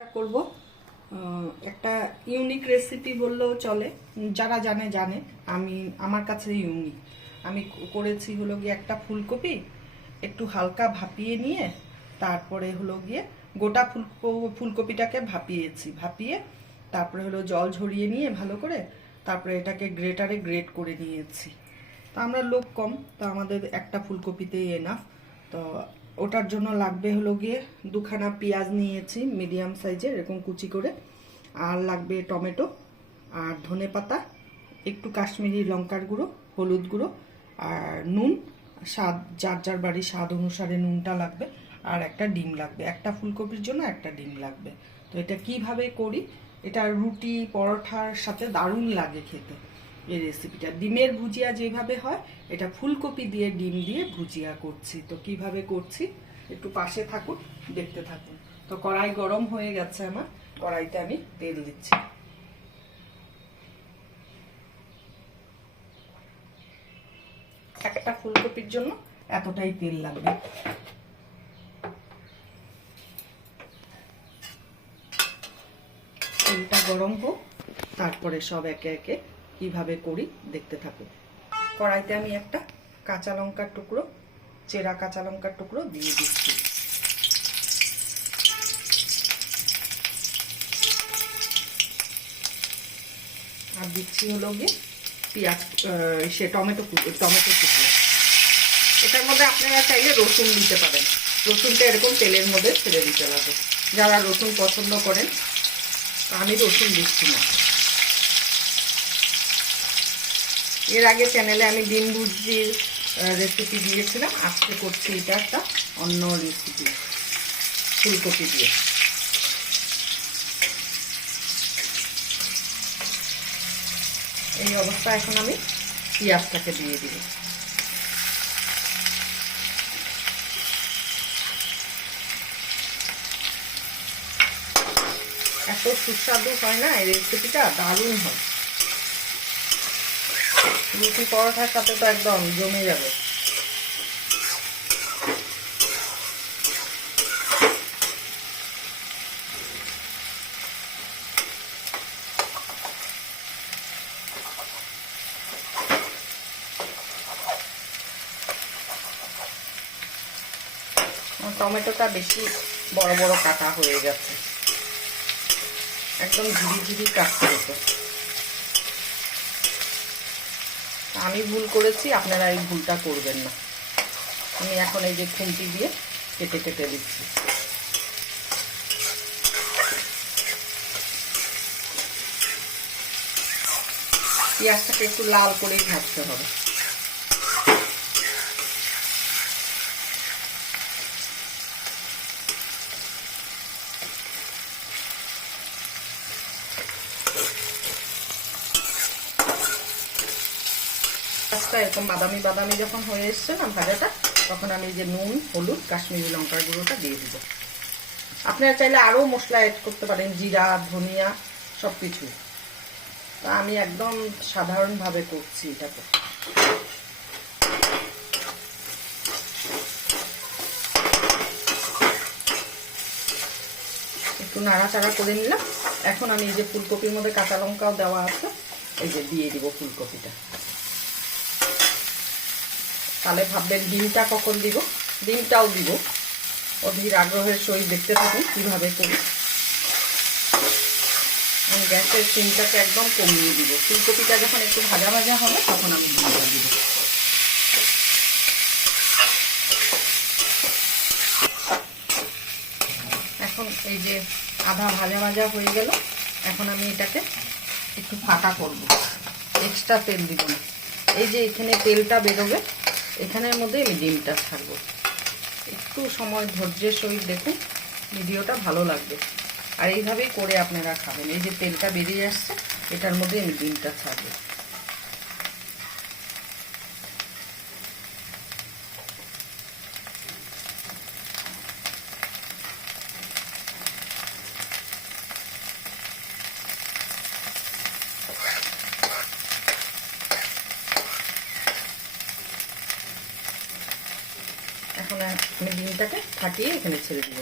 করব একটা unique recipe বললেও চলে, যারা জানে জানে। আমার কাছে ইউনিক। আমি করেছি হলো গিয়ে একটা ফুলকপি একটু হালকা ভাপিয়ে নিয়ে তারপরে হলো গিয়ে গোটা ফুলকপিটাকে ভাপিয়ে তারপরে হলো জল ঝরিয়ে নিয়ে ভালো করে তারপরে এটাকে গ্রেটারে গ্রেট করে নিয়েছি। তো আমরা লোক কম, তো আমাদের একটা ফুলকপিতেই এনাফ। তো ওটার জন্য লাগবে হলো গিয়ে দুখানা পেঁয়াজ নিয়েছি মিডিয়াম সাইজের এরকম কুচি করে, আর লাগবে টমেটো আর ধনেপাতা, একটু কাশ্মীরি লঙ্কার গুঁড়ো, হলুদ গুঁড়ো আর নুন, স্বাদ যার যার বাড়ির স্বাদ অনুসারে নুনটা লাগবে, আর একটা ডিম লাগবে। একটা ফুলকপির জন্য একটা ডিম লাগবে। তো এটা কিভাবে করি, এটা রুটি পরোটার সাথে দারুণ লাগে খেতে এই রেসিপিটা। ডিমের ভুজিয়া যেভাবে হয়, এটা ফুলকপি দিয়ে ডিম দিয়ে ভুজিয়া করছি। তো কিভাবে করছি একটু পাশে থাকুন, দেখতে থাকুন। তো কড়াই গরম হয়ে গেছে আমার, কড়াইতে আমি তেল দিচ্ছি। একটা ফুলকপির জন্য এতটাই তেল লাগবে। তেলটা গরম হোক, তারপরে সব একে একে কিভাবে করি দেখতে থাকুন। কড়াইতে আমি একটা কাঁচা লঙ্কার টুকরো, চেরা কাঁচা লঙ্কার টুকরো দিয়ে দিচ্ছি। আর দিচ্ছি হলো গিয়ে পেঁয়াজ, টমেটো টুকরো। এটার মধ্যে আপনারা চাইলে রসুন দিতে পারেন। রসুনটা এরকম তেলের মধ্যে ছেড়ে দিতে লাগে, যারা রসুন পছন্দ করেন। আমি রসুন দিচ্ছি না। এর আগে চ্যানেলে আমি ডিম ভুজির রেসিপি দিয়েছিলাম, আজকে করছি এটা একটা অন্য রেসিপি ফুলকপি দিয়ে। এই অবস্থা এখন আমি পেঁয়াজটাকে দিয়ে দিব। এত সুস্বাদু হয় না এই রেসিপিটা, দারুণ হয়। রুটি পরোটার সাথে তো একদম জমে যাবে। টমেটোটা বেশি বড় বড় কাটা হয়ে গেছে, একদম ঝিরি ঝিরি কাটতে হতো। আমি ভুল করেছি, আপনারা এই ভুলটা করবেন না। আমি এখন এই যে খুন্তি দিয়ে কেটে কেটে দিচ্ছি। পেঁয়াজটাকে একটু লাল করেই ভাজতে হবে। এরকম বাদামি বাদামি যখন হয়ে এসছে না ভাজাটা, তখন আমি যে নুন, হলুদ, কাশ্মীরি লঙ্কার গুঁড়োটা দিয়ে দিব। আপনারা চাইলে আরো মশলা অ্যাড করতে পারেন, জিরা, ধনিয়া, সবকিছু। তা আমি একদম সাধারণভাবে করছি এটাকে। একটু নাড়াচাড়া করে নিলাম। এখন আমি এই যে ফুলকপির মধ্যে কাঁচা লঙ্কাও দেওয়া আছে, এই যে দিয়ে দিব ফুলকপিটা। তাহলে ভাববেন ডিমটা কখন দিব, ডিমটাও দিব। অধীর আগ্রহের সহিত দেখতে থাকুন কিভাবে করি। আমি গ্যাসের ফ্লেমটাকে একদম কমিয়ে দিব। ফুলকপিটা যখন একটু ভাজা ভাজা হবে তখন আমি ডিমটা দিব। এখন এই যে আধা ভাজা ভাজা হয়ে গেল, এখন আমি এটাকে একটু ফাটা করব, এক্সট্রা তেল দিব না। এই যে এখানে তেলটা বেরোবে, এখানের মধ্যে আমি ডিমটা ছাড়বো। একটু সময় ধৈর্যের সহিত দেখুন, ভিডিওটা ভালো লাগবে। আর এইভাবেই করে আপনারা খাবেন। এই যে তেলটা বেরিয়ে আসছে, এটার মধ্যে আমি ডিমটা ছাড়বো। এখন আমি ডিমটাকে ফাটিয়ে এখানে ছেড়ে দিব।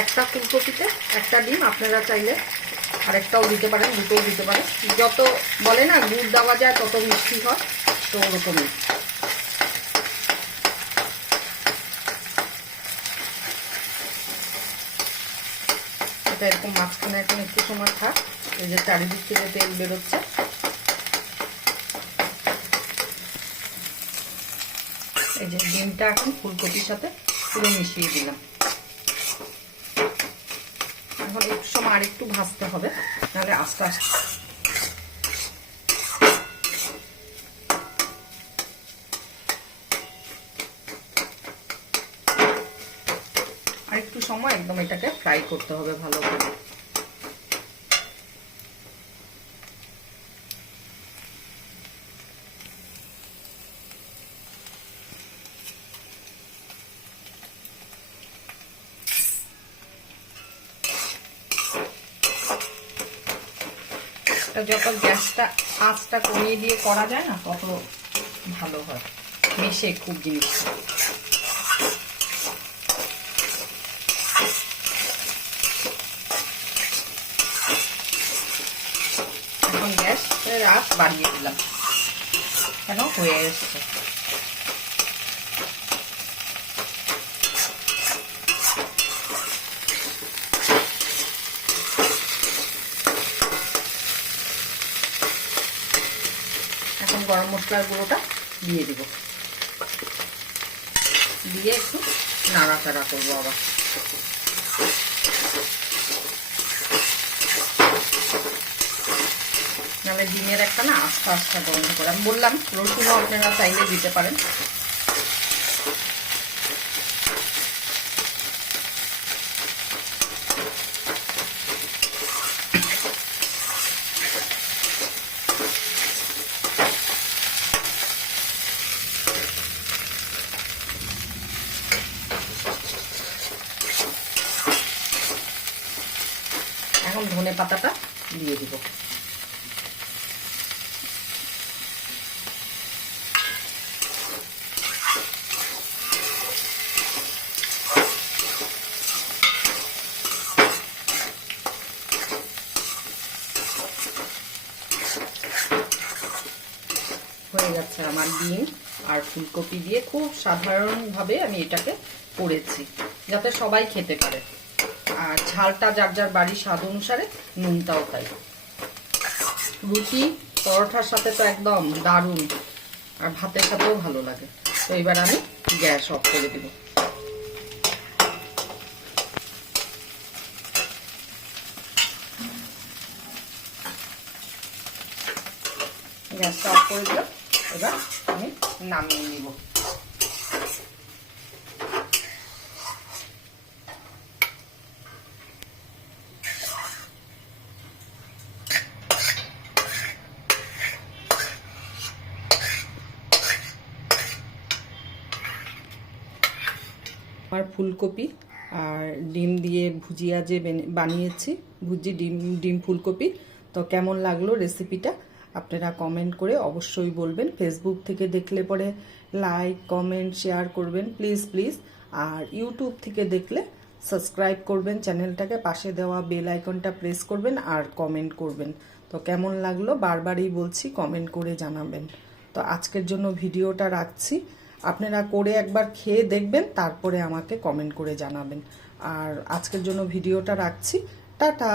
একটা ফুলকপিতে একটা ডিম, আপনারা চাইলে আরেকটাও দিতে পারেন, দুটোও দিতে পারেন। যত বলে না গুড় দেওয়া যায় তত মিষ্টি হয়, তো ওরকমই। এটা এরকম মাঝখানে এখন একটু সময় থাক, এই যে চারিদিক থেকে তেল বেরোচ্ছে। এই যে ডিমটা এখন ফুলকপির সাথে পুরো মিশিয়ে দিলাম। এখন একটু সময় আর একটু ভাজতে হবে, নাহলে আস্তে আস্তে আর একটু সময় একদম এটাকে ফ্রাই করতে হবে ভালো করে। যত গ্যাসটা আঁচটা কমিয়ে দিয়ে করা যায় না তত ভালো হয়, মিশে খুব জিনিসটা। এখন গ্যাসের আঁচ বাড়িয়ে দিলাম, কেন হয়ে এসছে। এখন গরম মশলার গুঁড়োটা দিয়ে দিব, দিয়ে একটু নাড়াচাড়া করবো আবার। নাহলে ডিমের একটা না আস্তে আস্তে গন্ধ করে। আমি বললাম রসুনও আপনারা চাইলে দিতে পারেন। এখন ধনে পাতাটা দিয়ে দিব। হয়ে যাচ্ছে আমার ডিম আর ফুলকপি দিয়ে। খুব সাধারণভাবে আমি এটাকে করেছি যাতে সবাই খেতে পারে, আর ঝালটা যার যার বাড়ির স্বাদ অনুসারে, নুনটাও তাই। রুটি পরোটার সাথে তো একদম দারুণ, আর ভাতের সাথেও ভালো লাগে। তো এবার আমি গ্যাস অফ করে দিব। গ্যাসটা অফ করে দিলাম, এবার আমি নামিয়ে নিব। আমার ফুলকপি আর ডিম দিয়ে ভুজিয়া যে বানিয়েছি, ডিম ফুলকপি, তো কেমন লাগলো রেসিপিটা আপনারা কমেন্ট করে অবশ্যই বলবেন। ফেসবুক থেকে দেখলে পরে লাইক কমেন্ট শেয়ার করবেন প্লিজ প্লিজ। আর ইউটিউব থেকে দেখলে সাবস্ক্রাইব করবেন চ্যানেলটাকে, পাশে দেওয়া বেল আইকনটা প্রেস করবেন আর কমেন্ট করবেন। তো কেমন লাগলো বারবারই বলছি, কমেন্ট করে জানাবেন। তো আজকের জন্য ভিডিওটা রাখছি, আপনারা করে একবার খেয়ে দেখবেন, তারপরে আমাকে কমেন্ট করে জানাবেন। আর আজকের জন্য ভিডিওটা রাখছি, টাটা।